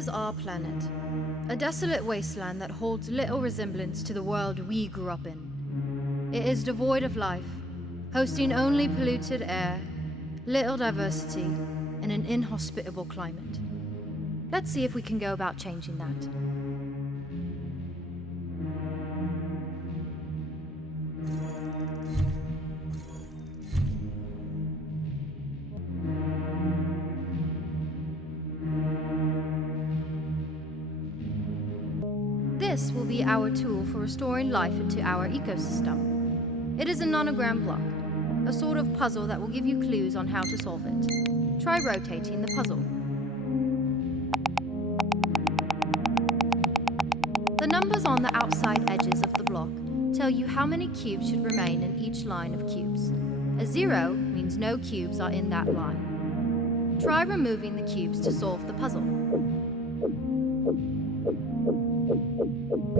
is our planet, a desolate wasteland that holds little resemblance to the world we grew up in. It is devoid of life, hosting only polluted air, little diversity, and an inhospitable climate. Let's see if we can go about changing that. This will be our tool for restoring life into our ecosystem. It is a nonogram block, a sort of puzzle that will give you clues on how to solve it. Try rotating the puzzle. The numbers on the outside edges of the block tell you how many cubes should remain in each line of cubes. A 0 means no cubes are in that line. Try removing the cubes to solve the puzzle.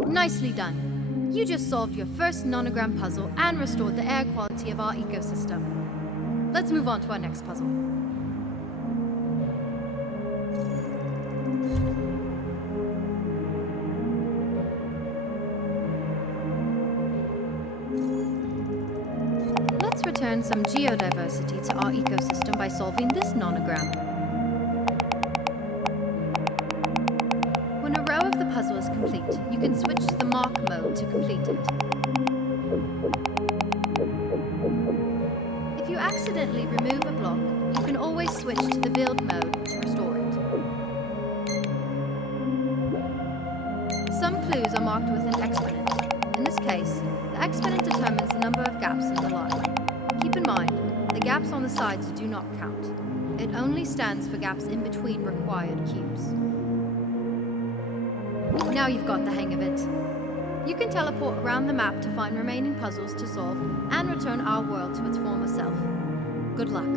Nicely done! You just solved your first nonogram puzzle and restored the air quality of our ecosystem. Let's move on to our next puzzle. Let's return some geodiversity to our ecosystem by solving this nonogram. When a row of the puzzle is complete, you can switch to the mark mode to complete it. If you accidentally remove a block, you can always switch to the build mode to restore it. Some clues are marked with an exponent. In this case, the exponent determines the number of gaps in the line. Keep in mind, the gaps on the sides do not count. It only stands for gaps in between required cubes. Now you've got the hang of it. You can teleport around the map to find remaining puzzles to solve and return our world to its former self. Good luck.